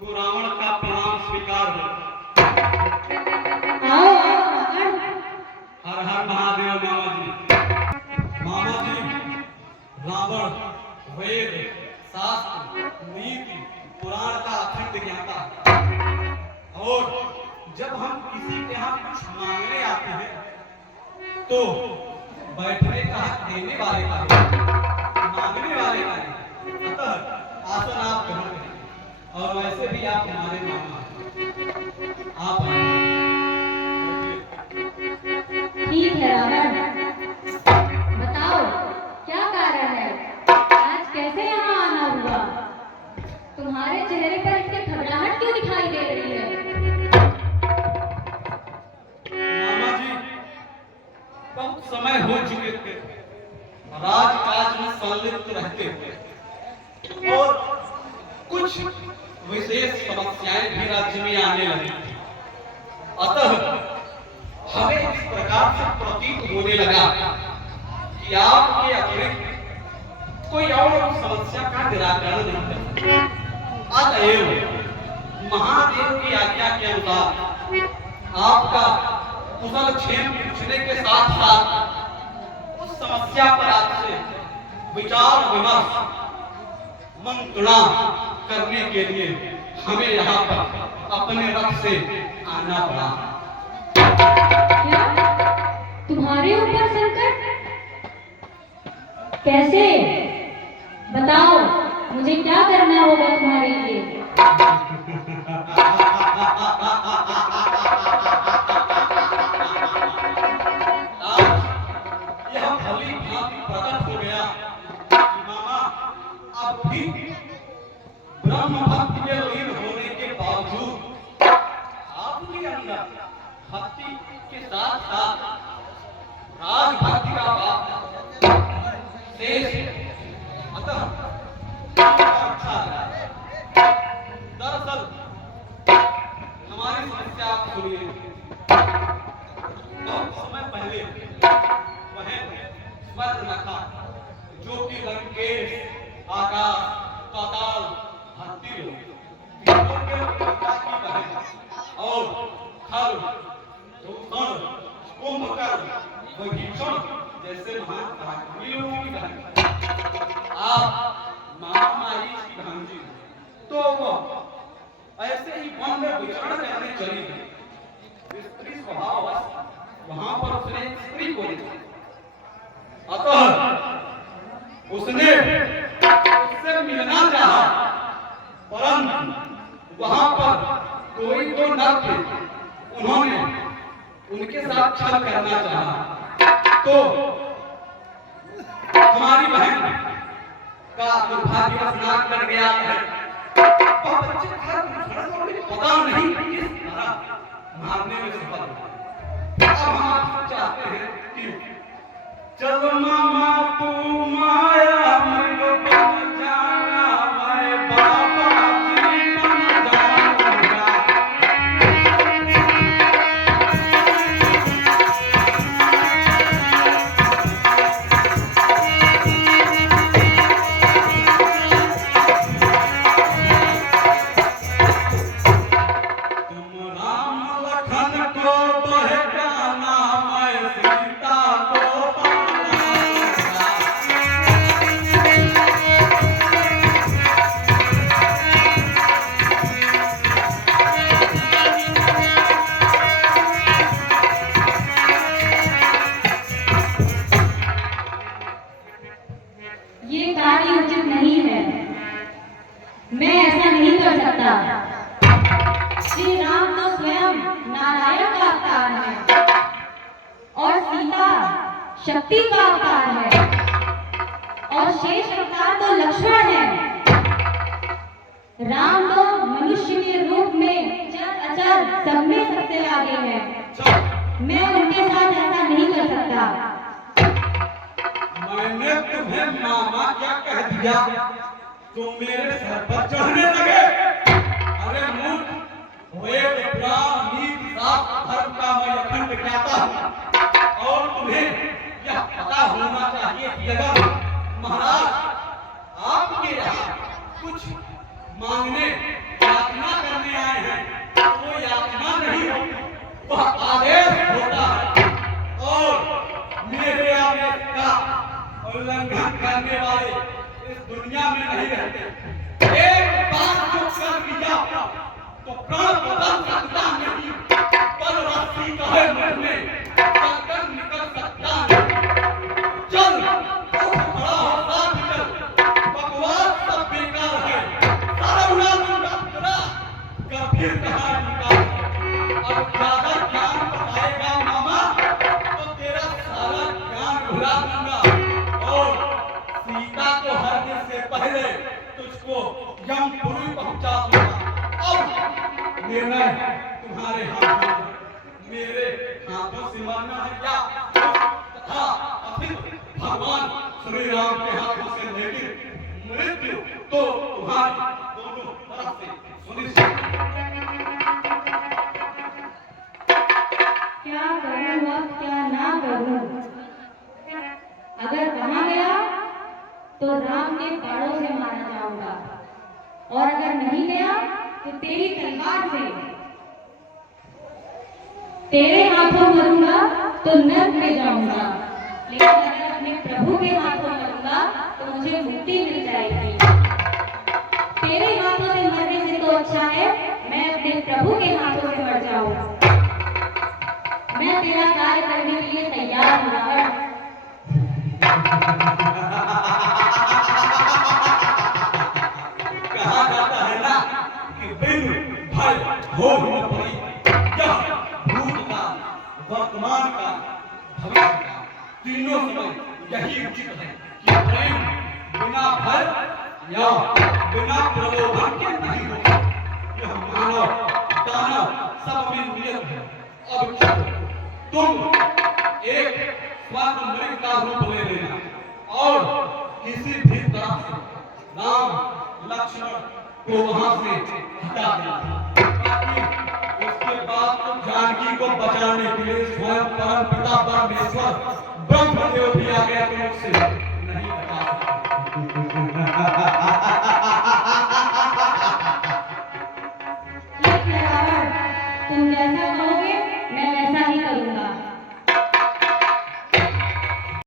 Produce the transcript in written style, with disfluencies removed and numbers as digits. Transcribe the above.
को रावण का प्रणाम स्वीकार हो। आओ रावण। हर हर महादेव मामा जी। रावण वेद शास्त्र नीति पुराण का अखंड ज्ञाता है। और जब हम किसी के यहाँ कुछ मांगने आते हैं तो बैठने का हक देने वाले का है, मांगने वाले का है। अतः आसन आप ग्रहण करें। और वैसे भी आप हमारे मामा आप ठीक है रावण, बताओ क्या कारण है, आज कैसे यहाँ आना हुआ? तुम्हारे चेहरे पर इतनी घबराहट क्यों दिखाई दे रही है? मामा जी, बहुत समय हो चुके थे राजकाज में संलिप्त रहते हुए, और कुछ विशेष समस्याएं भी राज्य में आने लगी। अतः हमें इस प्रकार से प्रतीत होने लगा कि आपके अतिरिक्त कोई और समस्या का निराकरण नहीं करता। अतएव महादेव की आज्ञा के अनुसार आपका कुशल क्षेम पूछने के साथ साथ उस समस्या पर आपसे विचार विमर्श मंत्रणा करने के लिए हमें यहाँ पर अपने रथ से आना पड़ा। क्या तुम्हारे ऊपर संकट? कैसे? बताओ, मुझे क्या करना होगा तुम्हारे लिए? यह भली भांति प्रकट हो गया कि मामा अब भी ब्रह्म भक्ति में लीन होने के बावजूद आपके अंदर भक्ति के साथ साथ राज भक्ति का भाव शेष है। अतः अच्छा है। दरअसल हमारी समस्या आप सुनिए। बहुत समय पहले वह स्वर्ग नखा जो कि लंकेश आकाश पाताल धरती तीनों के पिता की बहन और खर दूषण कुंभकर्ण विभीषण जैसे महान पराक्रमियों की बहन आप महामारी की भांजी, तो वह ऐसे ही वन में विचरण करने चली गई। स्त्री स्वभाव वहां पर उसने एक स्त्री को देखा। अतः उसने उससे मिलना चाहा, परंतु वहां पर कोई तो नर थे। उन्होंने उनके साथ छल करना चाहा, तो हमारी बहन का दुर्भाग्य स्नान कर गया है। वह बच्चे पता नहीं किस तरह मारने में सफल हुआ। अब हम आपसे चाहते हैं कि चलो मामा तू माया में बन जाना, मैं बाबा जी बन जाऊंगा। तुम राम लखन को बहकाना, मैं सीता को पाऊंगा। ये कार्य उचित नहीं है, मैं ऐसा नहीं कर सकता। श्री राम तो स्वयं नारायण का अवतार है और सीता शक्ति का अवतार है, और शेष अवतार तो लक्ष्मण है। राम तो मनुष्य के रूप में चर अचर सब में सबसे आगे है। मैं उनके साथ ऐसा नहीं कर सकता। मैंने तुम्हें मामा क्या कह दिया? तुम मेरे सर पर चढ़ने लगे। अरे मूर्ख, वेद पुराण नीति शास्त्र धर्म का मैं अखंड ज्ञाता हूँ, और तुम्हें यह पता होना चाहिए कि अगर महाराज आपके यहाँ कुछ मांगने यातना उल्लंघन करने वाले इस दुनिया में नहीं रहते। एक बार जो कर लिया तो प्राण बदल सकता नहीं, पर रस्सी कहे मुझ में चलकर निकल सकता नहीं। चल उठ खड़ा हो, साथ चल, बकवास सब बेकार है, सारा उड़ा करा कर फिर कहानी निकाल। अब ज्यादा ज्ञान बताएगा मामा तो तेरा सारा ज्ञान भुला दूंगा, और सीता को हरने से पहले तुझको यमपुरी पहुंचा दूंगा। अब निर्णय तुम्हारे हाथों में, मेरे हाथों से मरना है या तथा अपितु भगवान श्री राम के हाथों से, लेकिन मृत्यु तो तुम्हारी दोनों तरफ से सुनिश्चित। क्या करूं अब क्या ना करूं? अगर वहां गया तो राम के बाणों से मारा जाऊंगा, और अगर नहीं गया तो तेरी तलवार से। तेरे हाथों मरूंगा तो नर्क में जाऊंगा, लेकिन अगर अपने प्रभु के हाथों मरूंगा तो मुझे मुक्ति मिल जाएगी। तेरे हाथों से मरने से तो अच्छा है मैं अपने प्रभु के हाथों से मर जाऊं। मैं तेरा कार्य करने के लिए तैयार हूं रावण। कहा जाता है ना कि बिन भय हो न परी। यह भूतकाल, वर्तमान का, भविष्य का, तीनों समय यही उचित है कि प्रेम बिना भय या बिना प्रलोभन के नहीं होता। यह मानव दानव सब में नियत है। अब चलो तुम एक स्वर्ण मृग का रूप ले लेना और किसी भी तरह से राम लक्ष्मण को वहां से हटा देना, ताकि उसके बाद तुम जानकी को बचाने के लिए स्वयं परम पिता परमेश्वर ब्रह्मदेव भी आ गया तो मुझसे नहीं बचा सकते।